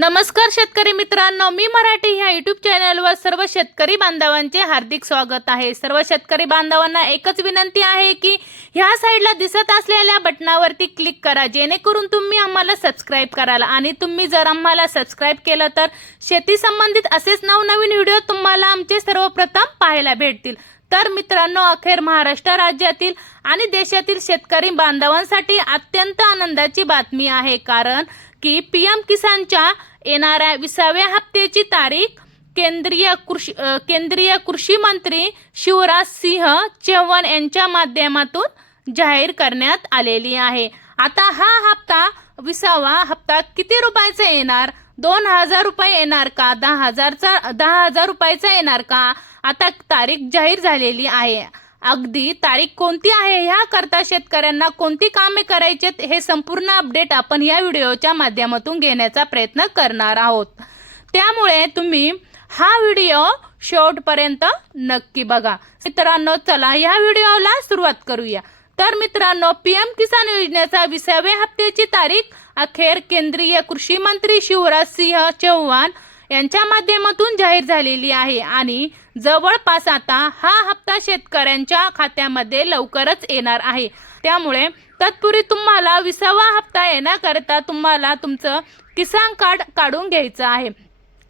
नमस्कार शेतकरी मित्रांनो मी मराठी ह्या युट्यूब चॅनलवर सर्व शेतकरी बांधवांचे हार्दिक स्वागत आहे. सर्व शेतकरी बांधवांना एकच विनंती आहे की ह्या साईडला दिसत असलेल्या बटनावरती क्लिक करा जेणेकरून तुम्ही आम्हाला सबस्क्राईब कराल. आणि तुम्ही जर आम्हाला सबस्क्राईब केलं तर शेती संबंधित असेच नवनवीन व्हिडिओ तुम्हाला आमचे सर्वप्रथम पाहायला भेटतील. तर मित्रांनो अखेर महाराष्ट्र राज्यातील आणि देशातील शेतकरी बांधवांसाठी अत्यंत आनंदाची बातमी आहे. कारण की पी एम किसानच्या येणाऱ्या विसाव्या हप्त्याची तारीख केंद्रीय कृषी केंद्रीय कृषी मंत्री शिवराज सिंह चौहान यांच्या माध्यमातून जाहीर करण्यात आलेली आहे. आता हा हप्ता विसावा हप्ता किती रुपयाचा येणार? दोन हजार रुपये येणार का? दहा हजारचा दहा हजार रुपयाचा येणार का? आता तारीख जाहीर झालेली आहे. अगदी तारीख कोणती आहे ह्या करता शेतकऱ्यांना कोणती कामे करायची हे संपूर्ण अपडेट आपण या व्हिडिओच्या माध्यमातून घेण्याचा प्रयत्न करणार आहोत. त्यामुळे तुम्ही हा व्हिडिओ शेवटपर्यंत नक्की बघा. मित्रांनो चला या व्हिडिओला सुरुवात करूया. तर मित्रांनो पीएम किसान योजनेचा विसाव्या हप्त्याची तारीख अखेर केंद्रीय कृषी मंत्री शिवराज सिंह चौहान यांच्या माध्यमातून जाहीर झालेली आहे आणि जवळपास आता हा हप्ता शेतकऱ्यांच्या खात्यामध्ये लवकरच येणार आहे. त्यामुळे तत्पूर्वी तुम्हाला विसावा हप्ता येण्याकरता तुम्हाला तुमचं किसान कार्ड काढून घ्यायचं आहे.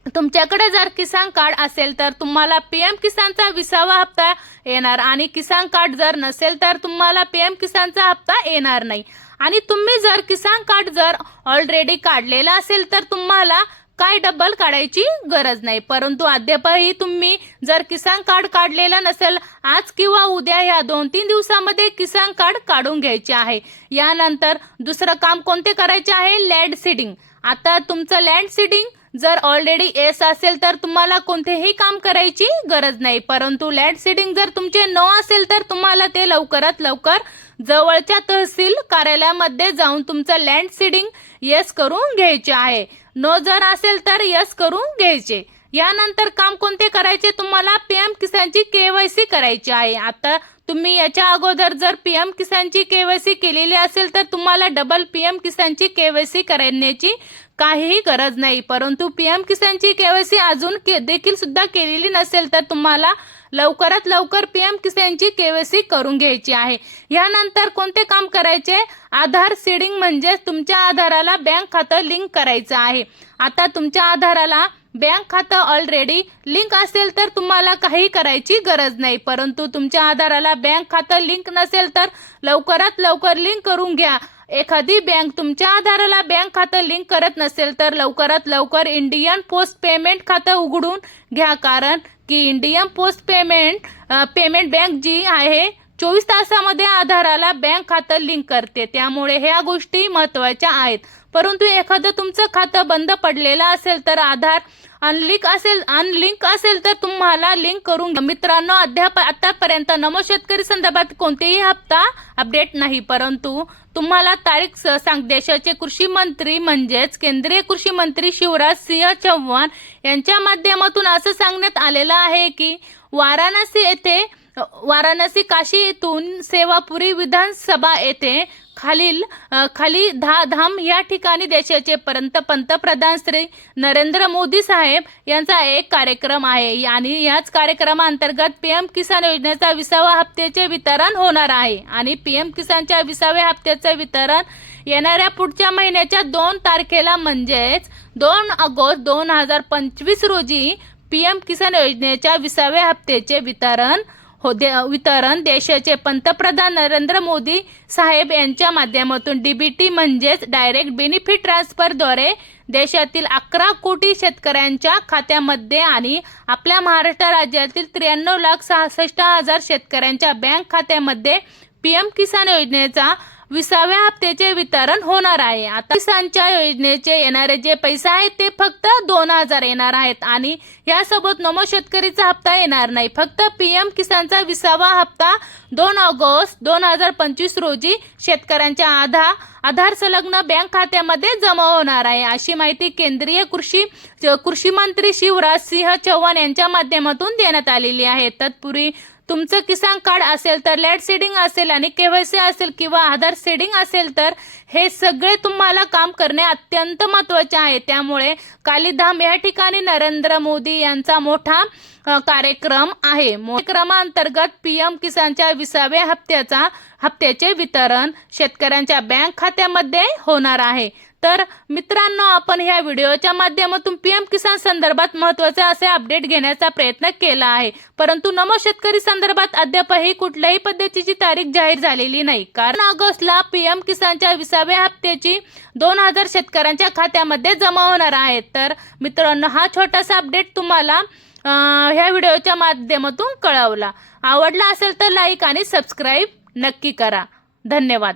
तुमच्याकडे जर किसान कार्ड असेल तर तुम्हाला पी एम किसानचा विसावा हप्ता येणार आणि किसान कार्ड जर नसेल तर तुम्हाला पी एम किसानचा हप्ता येणार नाही. आणि तुम्ही जर किसान कार्ड जर ऑलरेडी काढलेला असेल तर तुम्हाला काय डबल काढायची गरज नाही. परंतु अद्यापही तुम्ही जर किसान कार्ड काढलेलं नसेल आज किंवा उद्या ह्या दोन तीन दिवसामध्ये किसान कार्ड काढून घ्यायचे आहे. यानंतर दुसरं काम कोणते करायचे आहे? लँड सीडिंग आता तुमचं लँड सीडिंग जर ऑलरेडी एस असेल तर तुम्हाला कोणतेही काम करायची गरज नाही. परंतु लँड सीडिंग जर तुमचे नो असेल तर तुम्हाला ते लवकरात लवकर जवळच्या तहसील कार्यालयामध्ये जाऊन तुमचं लँड सीडिंग येस करून घ्यायचे आहे. नो जर असेल तर यस करून घ्यायचे. यानंतर काम कोणते करायचे? तुम्हाला पी एम किसानची केवायसी करायची आहे. आता तुम्ही याच्या अगोदर जर पी एम किसानची केवायसी केलेली असेल तर तुम्हाला डबल पी एम किसानची केवायसी करण्याची काहीही गरज नाही. परंतु पी एम किसानची केवायसी अजून के, देखील सुद्धा केलेली नसेल तर तुम्हाला लवकरात लवकर पी एम किसानची केवायसी करून घ्यायची आहे. यानंतर कोणते काम करायचे? आधार सीडिंग म्हणजे तुमच्या आधाराला बँक खातं लिंक करायचं आहे. आता तुमच्या आधाराला बँक खातं ऑलरेडी लिंक असेल तर तुम्हाला काही करायची गरज नाही. परंतु तुमच्या आधाराला बँक खातं लिंक नसेल तर लवकरात लवकर लिंक करून घ्या. एखादी बँक तुमच्या आधाराला बँक खातं लिंक करत नसेल तर लवकरात लवकर इंडियन पोस्ट पेमेंट खातं उघडून घ्या. कारण की Indian post payment payment bank जी आहे चोवीस तासामध्ये आधाराला बँक खातं लिंक करते. त्यामुळे ह्या गोष्टी महत्त्वाच्या आहेत. परंतु एखादं तुमचं खातं बंद पडलेलं असेल तर आधार अनलिंक असेल अनलिंक असेल तर तुम्हाला लिंक करून मित्रांनो अद्याप आतापर्यंत नमो शेतकरी संदर्भात कोणतेही हप्ता अपडेट नाही. परंतु तुम्हाला तारीख स- सांग देशाचे कृषी मंत्री म्हणजेच केंद्रीय कृषी मंत्री शिवराज सिंह चौहान यांच्या माध्यमातून असं सांगण्यात आलेलं आहे की वाराणसी येथे वाराणसी काशी येथून सेवापुरी विधानसभा येथे खालील खाली धा धाम या ठिकाणी देशाचे पर्यंत पंतप्रधान श्री नरेंद्र मोदी साहेब यांचा एक कार्यक्रम आहे. आणि याच कार्यक्रमाअंतर्गत पीएम किसान योजनेचा विसावा हप्त्याचे वितरण होणार आहे. आणि पी एम किसानच्या विसाव्या हप्त्याचे वितरण येणाऱ्या पुढच्या महिन्याच्या दोन तारखेला म्हणजेच दोन ऑगस्ट दोन हजार पंचवीस रोजी पी एम किसान योजनेच्या विसाव्या हप्त्याचे वितरण हो दे वितरण देशाचे पंतप्रधान नरेंद्र मोदी साहेब यांच्या माध्यमातून डीबीटी म्हणजेच डायरेक्ट बेनिफिट ट्रान्सफरद्वारे देशातील अकरा कोटी शेतकऱ्यांच्या खात्यामध्ये आणि आपल्या महाराष्ट्र राज्यातील त्र्याण्णव लाख सहासष्ट हजार शेतकऱ्यांच्या बँक खात्यामध्ये पी एम किसान योजनेचा विसाव्या हप्त्याचे वितरण होणार आहे. आता किसानच्या योजनेचे येणारे जे पैसे आहेत ते फक्त दोन हजार येणार आहेत आणि यासोबत नमो शेतकरीचा हप्ता येणार नाही. फक्त पीएम किसानचा विसावा हप्ता दोन ऑगस्ट दोन हजार पंचवीस रोजी शेतकऱ्यांच्या आधार आधार संलग्न बँक खात्यामध्ये जमा होणार आहे. अशी माहिती केंद्रीय कृषी कृषी मंत्री शिवराज सिंह चौहान यांच्या माध्यमातून देण्यात आलेली आहे. तत्पूर्वी तुमचं किसान कार्ड असेल तर लॅट सेडिंग असेल आणि केवायसी असेल किंवा आधार सेडिंग असेल तर हे सगळे तुम्हाला काम करणे अत्यंत महत्त्वाचे आहे. त्यामुळे कालीधाम या ठिकाणी नरेंद्र मोदी यांचा मोठा कार्यक्रम आहे. कार्यक्रमांतर्गत पीएम किसानच्या विसाव्या हप्त्याचा हप्त्याचे वितरण शेतकऱ्यांच्या बँक खात्यामध्ये होणार आहे. तर मित्रांनो आपण ह्या व्हिडिओच्या माध्यमातून पी एम किसान संदर्भात महत्त्वाचे असे अपडेट घेण्याचा प्रयत्न केला आहे. परंतु नमो शेतकरी संदर्भात अद्यापही कुठल्याही पद्धतीची तारीख जाहीर झालेली नाही. कारण ऑगस्टला पी एम किसानच्या विसाव्या हप्त्याची दोन हजार शेतकऱ्यांच्या खात्यामध्ये जमा होणार आहेत तर मित्रांनो हा छोटासा अपडेट तुम्हाला ह्या व्हिडिओच्या माध्यमातून कळवला. आवडला असेल तर लाईक आणि सबस्क्राईब नक्की करा. धन्यवाद.